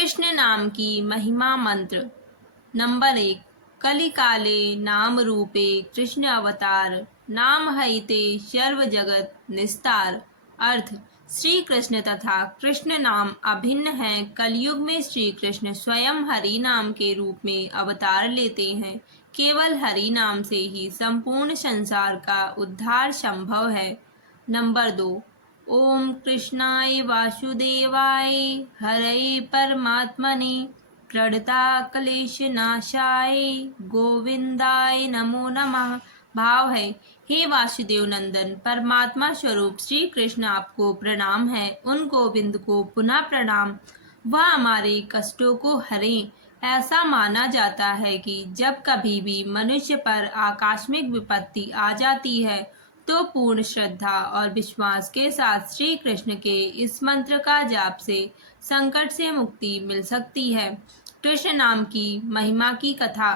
कृष्ण नाम की महिमा मंत्र। नंबर 1। कलिकाले नाम रूपे कृष्ण अवतार, नाम हईते सर्व जगत निस्तार। अर्थ: श्री कृष्ण तथा कृष्ण नाम अभिन्न हैं। कलयुग में श्री कृष्ण स्वयं हरि नाम के रूप में अवतार लेते हैं। केवल हरि नाम से ही संपूर्ण संसार का उद्धार संभव है। नंबर 2। ओम कृष्णाय वासुदेवाय हरये परमात्मने प्रणता क्लेश नाशाय गोविंदाय नमो नमः। भाव है: हे वासुदेव नंदन परमात्मा स्वरूप श्री कृष्ण आपको प्रणाम है। उन गोविंद को पुनः प्रणाम। वह हमारे कष्टों को हरें। ऐसा माना जाता है कि जब कभी भी मनुष्य पर आकस्मिक विपत्ति आ जाती है तो पूर्ण श्रद्धा और विश्वास के साथ श्री कृष्ण के इस मंत्र का जाप से संकट से मुक्ति मिल सकती है। कृष्ण नाम की महिमा की कथा।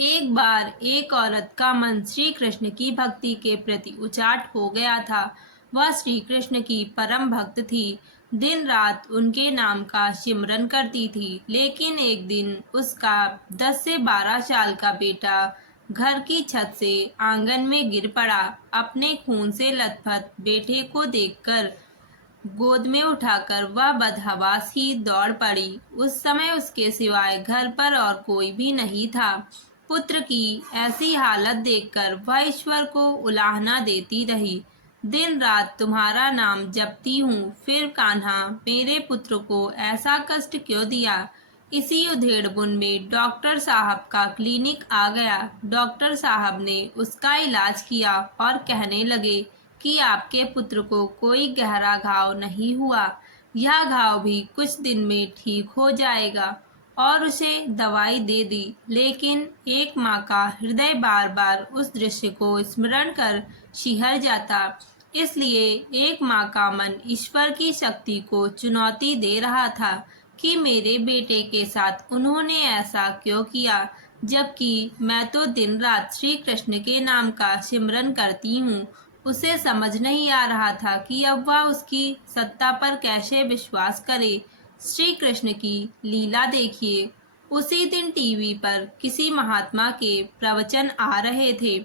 एक बार एक औरत का मन श्री कृष्ण की भक्ति के प्रति उचाट हो गया था। वह श्री कृष्ण की परम भक्त थी। दिन रात उनके नाम का सिमरन करती थी। लेकिन एक दिन उसका 10 से 12 साल का बेटा घर की छत से आंगन में गिर पड़ा। अपने खून से लथपथ बेटे को देखकर गोद में उठाकर वह बदहवास ही दौड़ पड़ी। उस समय उसके सिवाय घर पर और कोई भी नहीं था। पुत्र की ऐसी हालत देखकर वह ईश्वर को उलाहना देती रही। दिन रात तुम्हारा नाम जपती हूँ, फिर कान्हा मेरे पुत्र को ऐसा कष्ट क्यों दिया। इसी उधेड़बुन में डॉक्टर साहब का क्लिनिक आ गया। डॉक्टर साहब ने उसका इलाज किया और कहने लगे कि आपके पुत्र को कोई गहरा घाव नहीं हुआ। यह घाव भी कुछ दिन में ठीक हो जाएगा और उसे दवाई दे दी। लेकिन एक माँ का हृदय बार बार उस दृश्य को स्मरण कर शिहर जाता। इसलिए एक माँ का मन ईश्वर की शक्ति को चुनौती दे रहा था कि मेरे बेटे के साथ उन्होंने ऐसा क्यों किया, जबकि मैं तो दिन रात श्री कृष्ण के नाम का सिमरन करती हूँ। उसे समझ नहीं आ रहा था कि अब वह उसकी सत्ता पर कैसे विश्वास करे। श्री कृष्ण की लीला देखिए। उसी दिन टीवी पर किसी महात्मा के प्रवचन आ रहे थे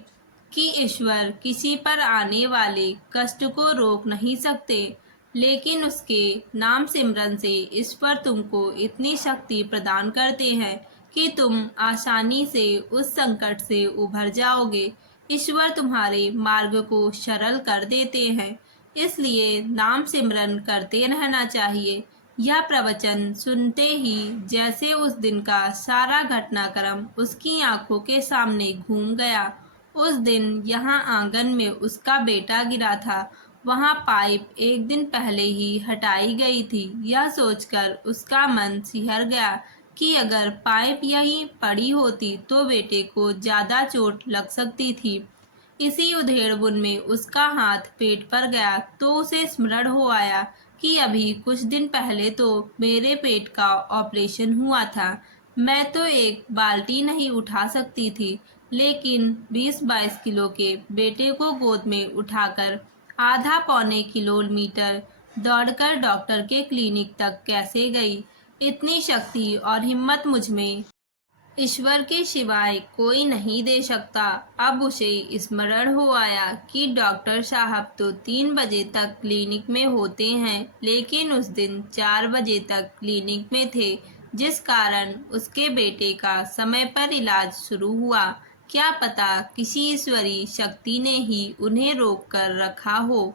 कि ईश्वर किसी पर आने वाले कष्ट को रोक नहीं सकते, लेकिन उसके नाम सिमरन से ईश्वर तुमको इतनी शक्ति प्रदान करते हैं कि तुम आसानी से उस संकट से उभर जाओगे। ईश्वर तुम्हारे मार्ग को सरल कर देते हैं, इसलिए नाम सिमरन करते रहना चाहिए। यह प्रवचन सुनते ही जैसे उस दिन का सारा घटनाक्रम उसकी आंखों के सामने घूम गया। उस दिन यहाँ आंगन में उसका बेटा गिरा था। वहाँ पाइप एक दिन पहले ही हटाई गई थी। यह सोचकर उसका मन सिहर गया कि अगर पाइप यहीं पड़ी होती तो बेटे को ज्यादा चोट लग सकती थी। इसी उधेड़बुन में उसका हाथ पेट पर गया तो उसे स्मरण हो आया कि अभी कुछ दिन पहले तो मेरे पेट का ऑपरेशन हुआ था। मैं तो एक बाल्टी नहीं उठा सकती थी, लेकिन 20-22 किलो के बेटे को गोद में उठाकर आधा पौने किलोमीटर दौड़कर डॉक्टर के क्लिनिक तक कैसे गई। इतनी शक्ति और हिम्मत मुझ में ईश्वर के सिवाय कोई नहीं दे सकता। अब उसे स्मरण हो आया कि डॉक्टर साहब तो 3 बजे तक क्लिनिक में होते हैं, लेकिन उस दिन 4 बजे तक क्लिनिक में थे, जिस कारण उसके बेटे का समय पर इलाज शुरू हुआ। क्या पता किसी ईश्वरी शक्ति ने ही उन्हें रोक कर रखा हो।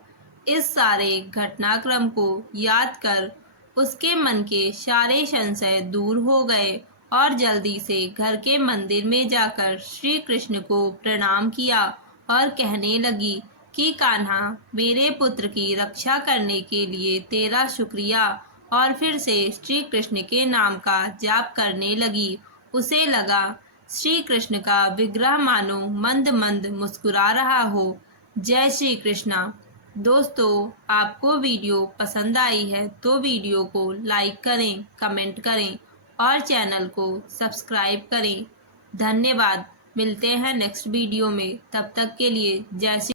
इस सारे घटनाक्रम को याद कर उसके मन के सारे संशय दूर हो गए और जल्दी से घर के मंदिर में जाकर श्री कृष्ण को प्रणाम किया और कहने लगी कि कान्हा, मेरे पुत्र की रक्षा करने के लिए तेरा शुक्रिया। और फिर से श्री कृष्ण के नाम का जाप करने लगी। उसे लगा श्री कृष्ण का विग्रह मानो मंद मंद मुस्कुरा रहा हो। जय श्री कृष्णा। दोस्तों, आपको वीडियो पसंद आई है तो वीडियो को लाइक करें, कमेंट करें और चैनल को सब्सक्राइब करें। धन्यवाद। मिलते हैं नेक्स्ट वीडियो में। तब तक के लिए जय श्री